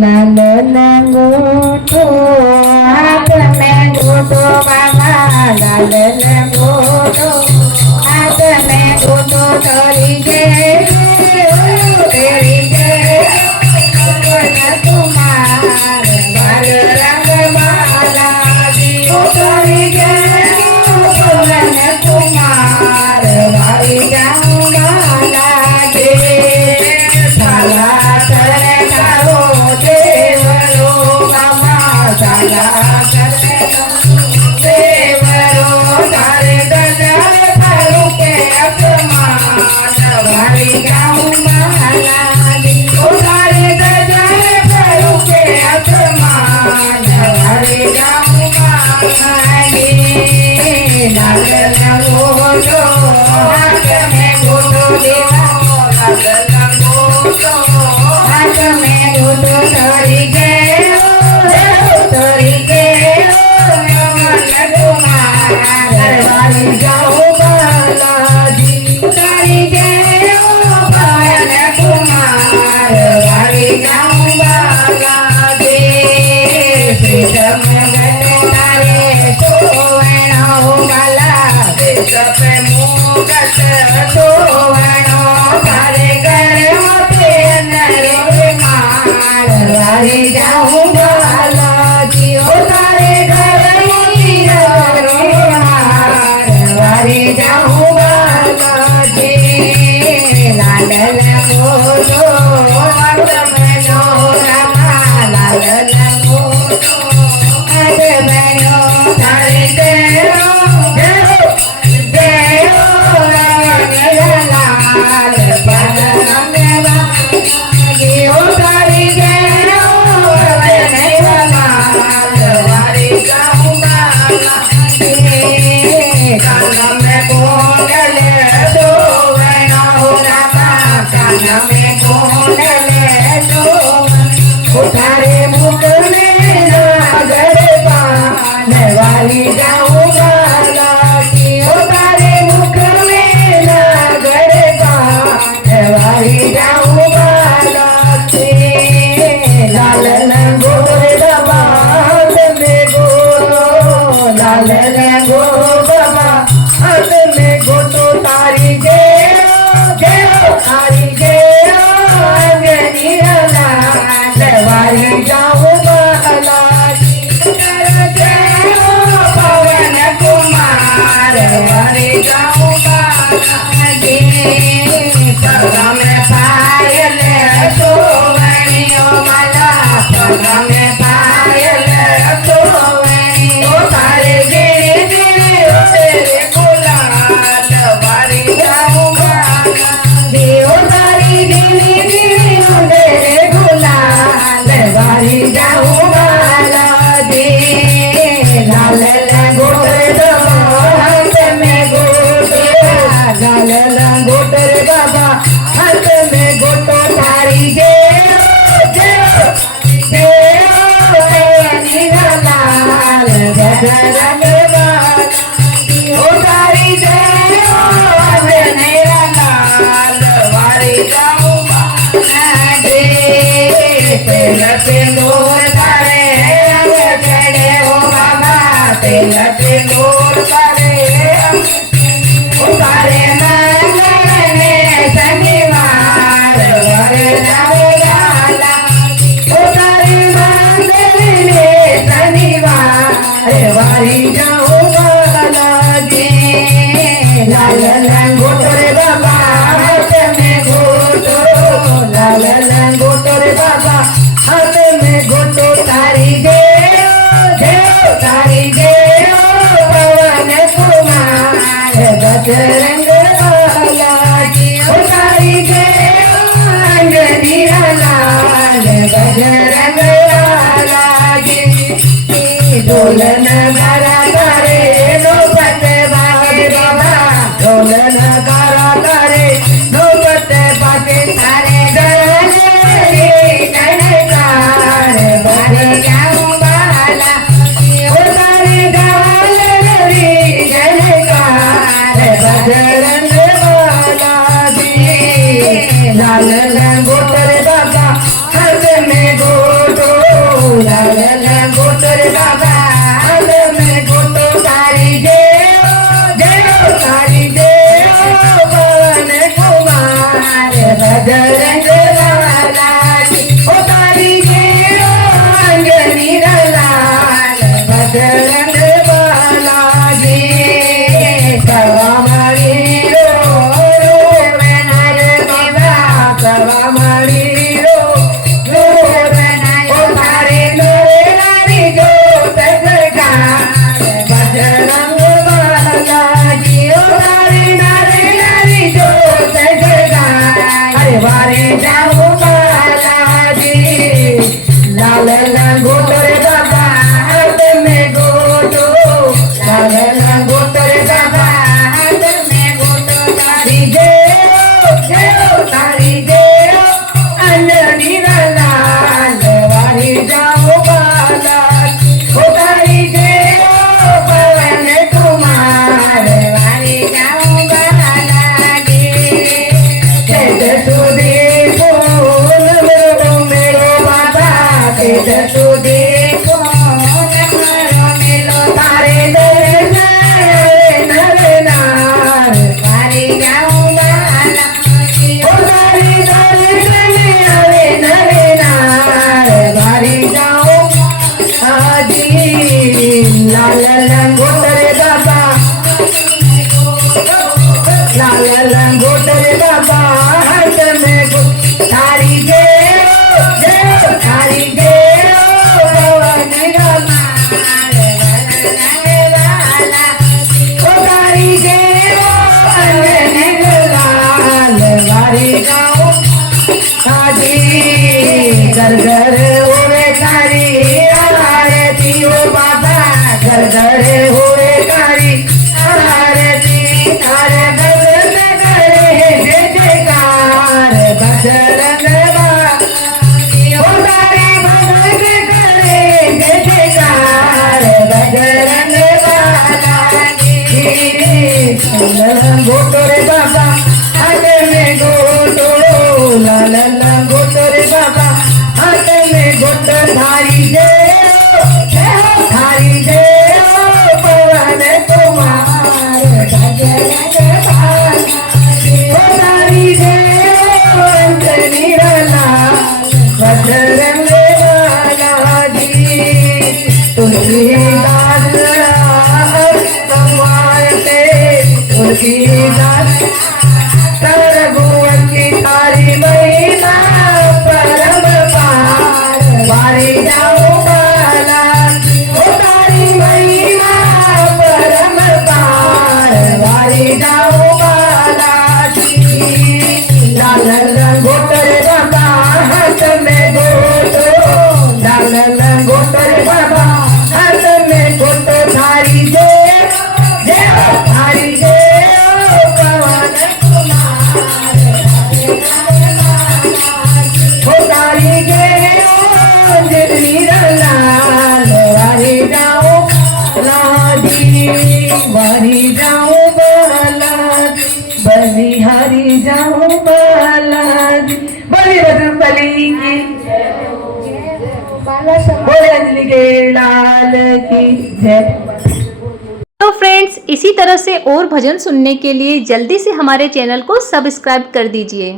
लाल लंगोटो हाथ में गोटो बाबा लाल लंगोटो हाथ में गोटो तोरी गे तेरी गे कुमार बाल रंग माला तोरी गे कुमार भाई जाऊं माला गे साला चले करो देवरो बाबा साला चले देवरो तारे गजर करो के अपमान भाई जाऊं माला तारे गजर करो के अपमान भाई जाऊं माला लाल लंगोटो हाथ में गोटो लाल लंगोटो हाथ में गोटो तोरी गे कुमार वाली जाओ बालाजी तोरी गे पायल कुमार वाली जाओ बालाजी पीठ में गटे तारे सोवनो बाला पीठ पे मुगट सोवनो तारे घर मते नरे मार वाली जाऊं बालाजी ओ तारे घर मते मार वाली जाऊं बालाजी लाल लंगोटो हाथ में नोरमा लाल लंगोटो हाथ में नो तारे देव लाल पदम ओ तारी गे वारी जाऊं कान में कोंडल दो कान में कोंडल दो उठारे मुख में नागर पान वाली जाऊं बालाजी उठारे मुख में नागर पान वाली जाऊं बालाजी लाल लंगोटे बाबा हाथ में गोटो लाल लंगोटे बाबा हाथ में गोटो तारी गे तारी गे अंगनी लाल वाली जाऊं बालाजी पवन कुमार वाली जाऊं बालाजी पग में पायल सोवनियो माला पग में पायल सोवनियो तारे गिरे गिरे तेरे गुलाल वाली जाऊं बालाजी ओ तारी गिरी गिरी तेरे गुलाल वाली जाऊं बालाजी लाल लंगोटे हाथ में गोटो लाल लंगोटे बाबा हाथ में गोटो तारी गे लाल गजरंग ओ तारी गे लाल वाली जाऊं तेल पिंदूर करे रंग चढ़े हो बाबा तेल पिंदूर करे तारे मंगल में शनिवार वरदाऊ गाला तारे मंगल में शनिवार वाली जाऊं बालाजी लाल लंगोटे बाबा हाथ में गोटो लाल लंगोटे बाबा हाथ में गोटो तारी गे तारी गे पवन कुमार बजरंग बालाजी ओ तारी गे अंगनी लाल बजरंग बालाजी ढोलन गारा करे नौबत बाजे बाबा ढोलन गारा करे नौबत बाजे तारे गले ननकार बजे जाऊं बाला ओ तारे गले ननकार बजरंग बालाजी लाल लंगोटे बाबा हाथ में गोटो बाबा हाथ में गोटो तारी देव तारी देव पवन कुमार बजरंग बाला की ओ तारी देव अंजनी लाल बजरंग बाला जी सवा मरी रो बनाय बाबा सवा मरी रो बनाय ओ तारे नरे नारी जो तसगार बजरंग बाला जी ओ तारे नारे नारी जो तसगार अरे वारे जाओ बाला जी लाल लंगोट रे बाबा हाथ में गोटो लाल लंगोट रे बाबा हाथ में गोटो तारी देव तारी देव अंजनी लाल वारी जाओ बाला ओ तारी देव पवन कुमार वारी जाओ बाला गे तेज सुधी फूल मेरो बाबा तेज सुधी तारे नर नार वारी जाओ बाला ओ तारी अरे नर नार वारी जाओ आजी लाल लंगोट रे बाबा लाल लंगोट रे बाबा हाथ में थारी देव थारी देव पवन कुमार वाला ओ तारी देव अंजनी लाल वारी गाओ आजी घर घर हुए कारी आरती ओ बाबा घर घर हुए कारी आरती तारे भगत करे जय जयकार बजरंग बाला ओ तारे भगत करे जय जयकार बजरंग बाला गोटो रे बाबा हाथ में गोटो लाल गोटो रे बाबा हाथ में गोटो धारी देव धारी देव पवन कुमार बजरंग बाला ओ धारी देव अंजनी लाल बजरंग बाला जी तुलसीदास कमाते तुलसीदास रघुवर की तारी महिमा परम पार वारी जाओ बाला ओ तारी महिमा परम पार वारी जाओ बाला लाल लंगोट रे बाबा हाथ में गोटो लाल लंगोट रे बाबा हाथ में गोटो थारी देव थारी देव पवन कुमार ओ तारी देव अंजनी लाल वारी जाओ लादी वारी जाओ बाला बलिहारी जाओ बाला बलि बली की बोले अंजलि के लाल की जय। तो फ्रेंड्स, इसी तरह से और भजन सुनने के लिए जल्दी से हमारे चैनल को सब्सक्राइब कर दीजिए।